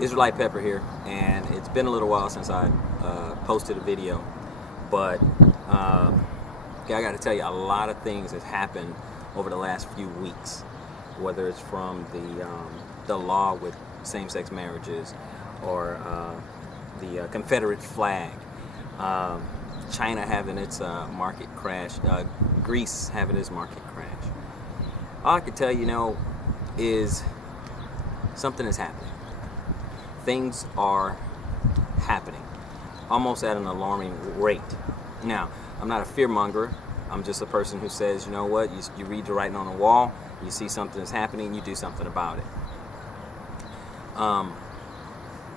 Israelite Pepper here, and it's been a little while since I posted a video, but I got to tell you, a lot of things have happened over the last few weeks, whether it's from the law with same-sex marriages or the Confederate flag, China having its market crash, Greece having its market crash. All I can tell you, is something is happening. Things are happening, almost at an alarming rate. Now, I'm not a fearmonger. I'm just a person who says, you know what, you read the writing on the wall, you see something is happening, you do something about it.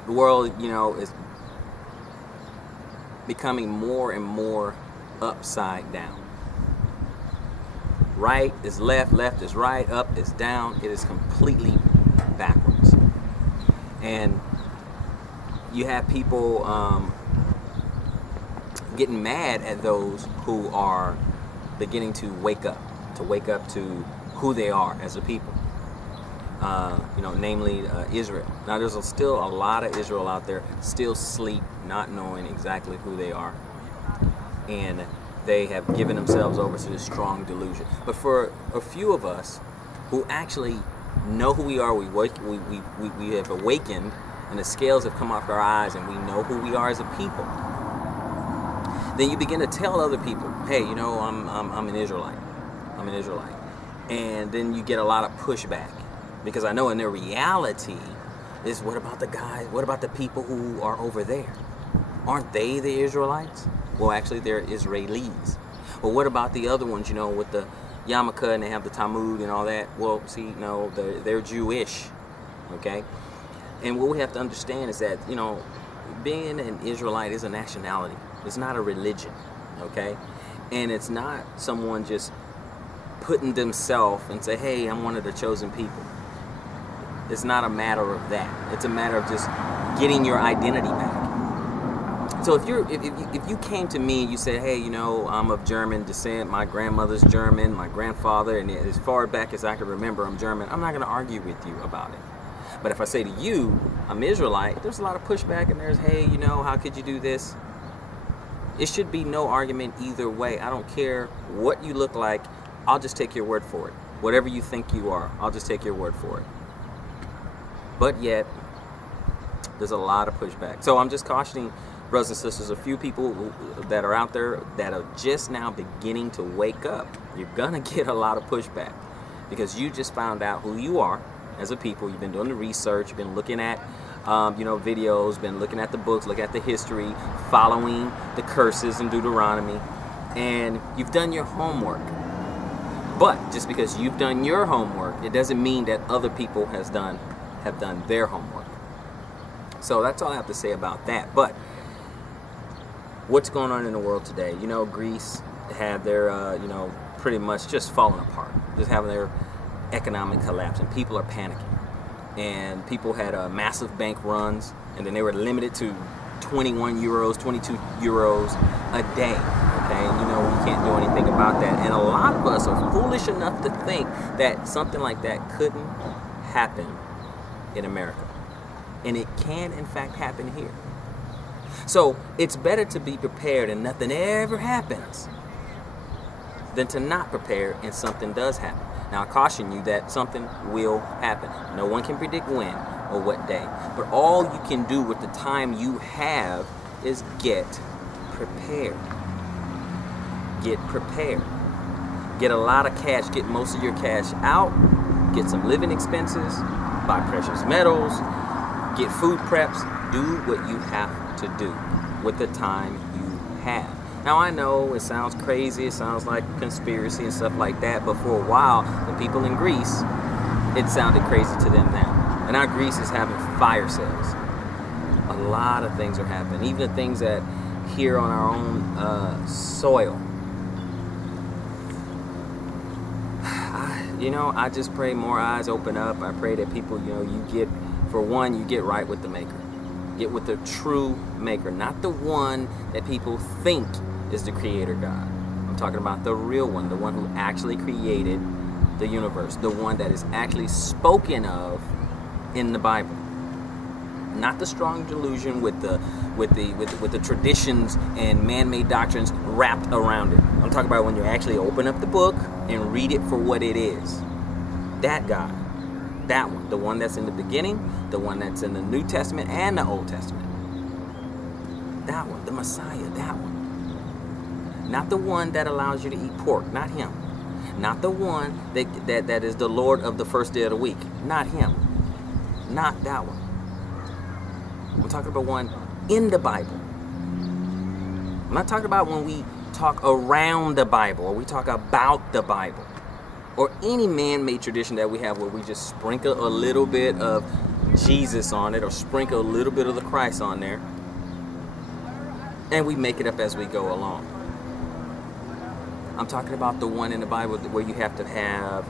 The world, is becoming more and more upside down. Right is left, left is right, up is down. It is completely backwards. And you have people getting mad at those who are beginning to wake up to who they are as a people. Namely Israel. Now, there's still a lot of Israel out there still sleep, not knowing exactly who they are, and they have given themselves over to this strong delusion. But for a few of us who actually know who we are, we have awakened, and the scales have come off our eyes, and we know who we are as a people. Then you begin to tell other people, hey, I'm an Israelite. I'm an Israelite. And then you get a lot of pushback. Because I know in their reality is, what about the guys, what about the people who are over there? Aren't they the Israelites? Well, actually, they're Israelis. Well, what about the other ones, with the yarmulke and they have the Talmud and all that? Well, see, no, they're Jewish, okay? And what we have to understand is that, being an Israelite is a nationality. It's not a religion, okay? And it's not someone just putting themselves and say, hey, I'm one of the chosen people. It's not a matter of that. It's a matter of just getting your identity back. So if you came to me and you said, hey, I'm of German descent, my grandmother's German, my grandfather, and as far back as I can remember, I'm German, I'm not going to argue with you about it. But if I say to you, I'm Israelite, there's a lot of pushback, and there's, hey, how could you do this? It should be no argument either way. I don't care what you look like. I'll just take your word for it. Whatever you think you are, I'll just take your word for it. But yet, there's a lot of pushback. So I'm just cautioning brothers and sisters, a few people that are out there that are just now beginning to wake up. You're going to get a lot of pushback because you just found out who you are as a people. You've been doing the research, you've been looking at videos, been looking at the books, looking at the history, following the curses in Deuteronomy, and you've done your homework. But just because you've done your homework, it doesn't mean that other people have done their homework. So that's all I have to say about that. But what's going on in the world today? Greece had their, pretty much just falling apart, just having their economic collapse, and people are panicking. And people had massive bank runs, and then they were limited to 21 euros, 22 euros a day. Okay, and we can't do anything about that. And a lot of us are foolish enough to think that something like that couldn't happen in America. And it can, in fact, happen here. So it's better to be prepared and nothing ever happens than to not prepare and something does happen. Now, I caution you that something will happen. No one can predict when or what day. But all you can do with the time you have is get prepared. Get prepared. Get a lot of cash. Get most of your cash out. Get some living expenses. Buy precious metals. Get food preps. Do what you have to do with the time you have. Now, I know it sounds crazy. It sounds like conspiracy and stuff like that. But for a while, the people in Greece, it sounded crazy to them now. And now Greece is having fire sales. A lot of things are happening. Even the things that here on our own soil. I just pray more eyes open up. I pray that people, you get right with the Maker. Get with the true Maker, not the one that people think is the Creator God. I'm talking about the real one, the one who actually created the universe, the one that is actually spoken of in the Bible. Not the strong delusion with the traditions and man-made doctrines wrapped around it. I'm talking about when you actually open up the book and read it for what it is. That God, that one, the one that's in the beginning, the one that's in the New Testament and the Old Testament. That one, the Messiah, that one. Not the one that allows you to eat pork, not him. Not the one that is the Lord of the first day of the week, not him. Not that one. I'm talking about one in the Bible. I'm not talking about when we talk around the Bible or we talk about the Bible or any man-made tradition that we have where we just sprinkle a little bit of Jesus on it or sprinkle a little bit of the Christ on there and we make it up as we go along. I'm talking about the one in the Bible where you have to have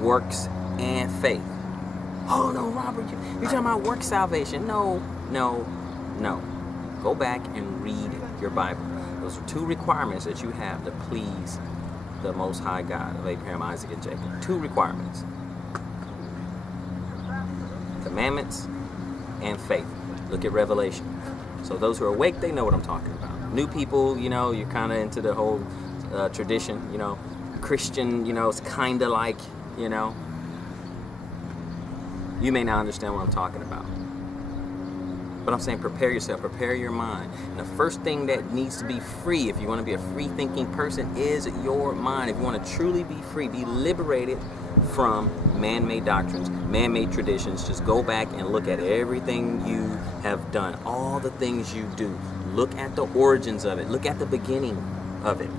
works and faith. Oh no, Robert, you're talking about work salvation. No. Go back and read your Bible. Those are two requirements that you have to please the Most High God of Abraham, Isaac, and Jacob. Two requirements. Commandments and faith. Look at Revelation. So those who are awake, they know what I'm talking about. New people, you know, you're kind of into the whole tradition, you know. Christian, you know, it's kind of like, you know. You may not understand what I'm talking about. But I'm saying prepare yourself, prepare your mind. And the first thing that needs to be free, if you want to be a free-thinking person, is your mind. If you want to truly be free, be liberated from man-made doctrines, man-made traditions, just go back and look at everything you have done, all the things you do. Look at the origins of it. Look at the beginning of it.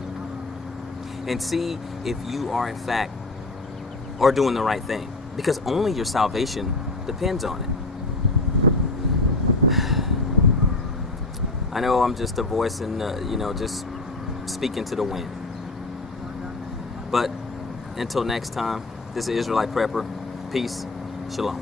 And see if you are, in fact, are doing the right thing. Because only your salvation depends on it. I know I'm just a voice and, you know, just speaking to the wind. But until next time, this is Israelite Prepper. Peace. Shalom.